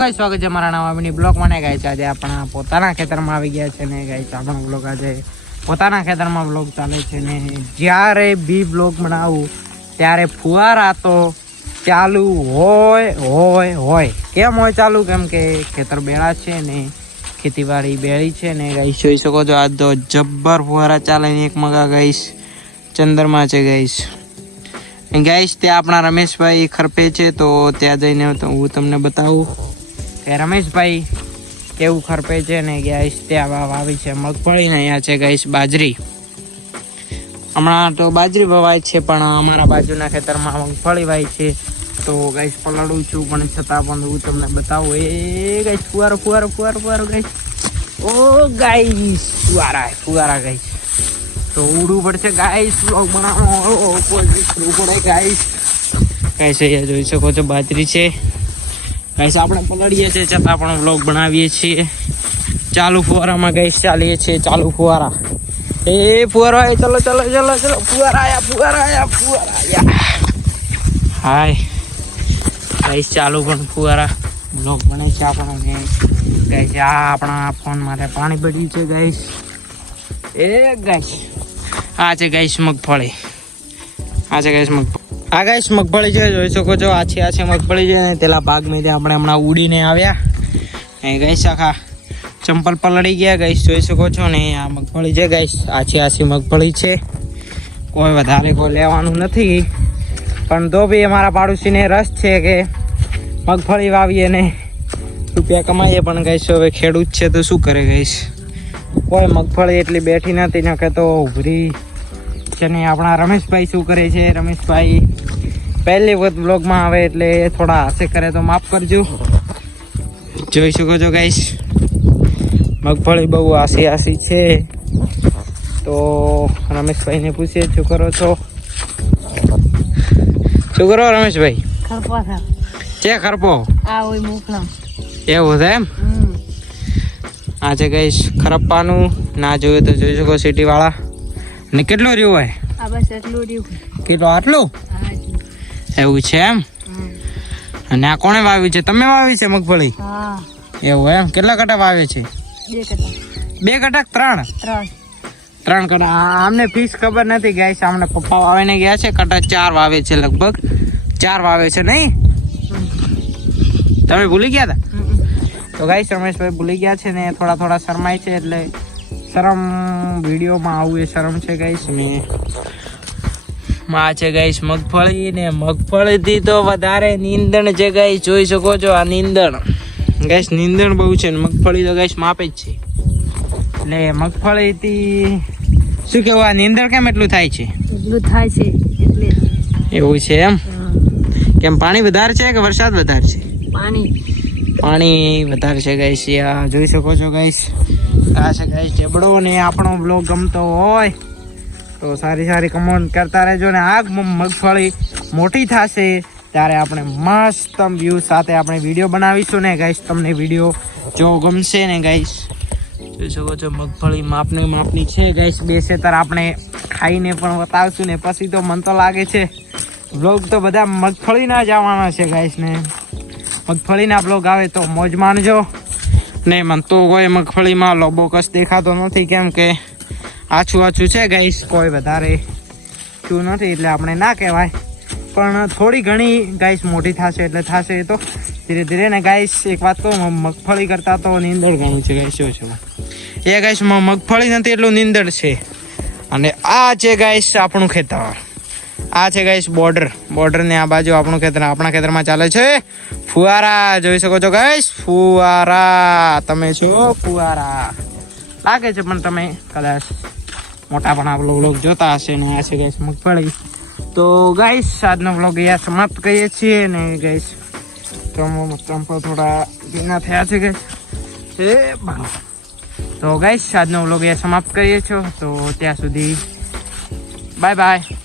સ્વાગત છે મારા નવા મિની બ્લોગમાં ને ગાઈસ આજે આપણા પોતાના ખેતરમાં આવી ગયા છે ને ગાઈસ આપણો બ્લોગ આજે પોતાના ખેતરમાં બ્લોગ ચાલે છે ને જ્યારે બી બ્લોગ બનાવું ત્યારે ફુવારા તો ચાલુ હોય કેમ હોય ચાલુ કેમ કે ખેતર બેડા છે ને ખેતીવાડી બેડી છે ને ગાઈસ જોઈ શકો છો આજ તો જબ્બર ફુવારા ચાલે ને એક મગા ગાઈસ ચંદ્રમાં છે ગાઈસ ત્યાં આપણા રમેશભાઈ ખરપે છે તો ત્યાં જઈને હું તમને બતાવું કે રમેશભાઈ કેવું ખરપે છે ને ગાઈસ ત્યાં વાવી છે મગફળી ને અહીંયા છે ગાઈસ બાજરી. હમણાં તો બાજરી વવાય છે પણ અમારા બાજુના ખેતરમાં મગફળી વાય છે તો ગાઈસ પલળું છું પણ છતાં પણ હું તમને બતાવું એ ગાઈસ ફુવારો ગાઈસ ઓ ગાઈસ ફુવારા ગાઈસ તો ઉડવું પડશે ગાઈસ બ્લોગ બનાવવાનો પડે ગાઈસ અહીંયા જોઈ શકો છો બાજરી છે ગાઈસ આપણે પલળીએ છીએ છતાં પણ બ્લોગ બનાવીએ છીએ ચાલુ ફુવારામાં ગાઈસ ચાલીએ છીએ ચાલુ ફુવારા એ ફુવારા ચલો ફુવારા આયા હાય ગાઈસ ચાલુ પણ ફુવારા બ્લોગ બને છે આપણને ગાઈસ આ આપણા ફોન માટે પાણી પડ્યું છે ગાઈસ એ ગાઈસ આ છે ગાઈસ મગફળી આ ગાઈસ મગફળી છે જોઈ શકો છો આ છે મગફળી છે ને પેલા ભાગ મેં આપણે હમણાં ઉડીને આવ્યા એ ગાઈસ આખા ચંપલ પલળી ગયા ગાઈસ જોઈ શકો છો ને આ મગફળી છે ગાઈસ આછી મગફળી છે કોઈ વધારે કોઈ લેવાનું નથી પણ તો બી અમારા પાડોશીને રસ છે કે મગફળી વાવીએ ને રૂપિયા કમાઈએ પણ ગાઈસ હવે ખેડૂત છે તો શું કરે ગાઈસ કોઈ મગફળી એટલી બેઠી નથી ને કે તો ઉભરી છે ને આપણા રમેશભાઈ શું કરે છે રમેશભાઈ પહેલી વખત બ્લોગમાં આવે એટલે થોડા હાસે કરે તો માફ કરજો જોઈ શકો છો ગાઈસ મગફળી બહુ આસી છે તો રમેશભાઈને પૂછીએ શું કરો છો રમેશભાઈ ખરપો એવું છે એમ આ છે ગાઈસ ખરપ્પાનું ના જોયું તો જોઈ શકો સિટી વાળા ને કેટલું રહ્યું હોય કેટલું આટલું એવું છે એમ અને આ કોણે વાવ્યું છે તમે વાવી છે મગફળી એવું એમ કેટલા કટા વાવે છે 2 કટા 3 કટા આમને ફિક્સ ખબર નથી ગાઈસ આમને પપ્પા વાવીને ગયા છે કટા 4 વાવે છે લગભગ 4 વાવે છે નહીં તમે ભૂલી ગયા હતા તો ગાઈસ રમેશભાઈ ભૂલી ગયા છે ને થોડા શરમાય છે એટલે શરમ વિડીયોમાં આવું એ શરમ છે ગાઈસ ને માં છે ગાઈસ મગફળી ને મગફળીથી તો વધારે નીંદણ છે ગાઈસ જોઈ શકો છો આ નીંદણ ગાઈસ નીંદણ બહુ છે ને મગફળી તો ગાઈસ માપે જ છે એટલે મગફળીથી શું કેવું આ નીંદણ કેમ એટલું થાય છે એટલે એવું છે એમ કેમ પાણી વધારે છે કે વરસાદ વધારે છે પાણી વધારે છે ગાઈસ આ જોઈ શકો છો ગાઈસ આ છે ગાઈસ ટેબડો ને આપણો બ્લોગ ગમતો હોય તો સારી કમેન્ટ કરતા રહેજો ને આ મગફળી મોટી થશે ત્યારે આપણે મસ્ત વ્યૂ સાથે આપણે વિડીયો બનાવીશું ને ગાઈસ તમને વિડીયો જો ગમશે ને ગાઈસ જોઈ શકો છો મગફળી માપની છે ગાઈસ 2 સેતર આપણે ખાઈને પણ બતાવશું ને પછી તો મન તો લાગે છે બ્લોગ તો બધા મગફળીના જ આવવાના છે ગાઈસ ને મગફળીના બ્લોગ આવે તો મોજ માનજો ને મન તો કોઈ મગફળીમાં લોબો કસ દેખાતો નથી કેમ કે આછું છે ગાઈસ કોઈ વધારે શું નથી એટલે આપણે ના કહેવાય પણ થોડી ઘણી ગાઈસ મોટી થશે એટલે થશે તો ધીરે ધીરે ને ગાઈસ એક વાત કહું મગફળી કરતા તો નીંદણ ઘણું છે ગાઈસ શું છે એ ગાઈસ મગફળી નથી એટલું નીંદણ છે અને આ છે ગાઈસ આપણું ખેતર આ છે ગાઈસ બોર્ડર ને આ બાજુ આપણું ખેતર આપણા ખેતરમાં ચાલે છે ફુવારા જોઈ શકો છો ગાઈસ ફુવારા તમે છો ફુવારા લાગે છે પણ તમે કદાચ મોટા પણ આ બ્લોગ જોતા હશે ને આ છે ગાઈસ મગફળી તો ગાઈસ આજનો બ્લોગ અહીંયા સમાપ્ત કરીએ છીએ ને ગાઈસ ટ્રમ્પો થોડા ભીના થયા છે ગાઈસ તો ગાઈસ આજનો બ્લોગ અહીંયા સમાપ્ત કરીએ છો તો ત્યાં સુધી બાય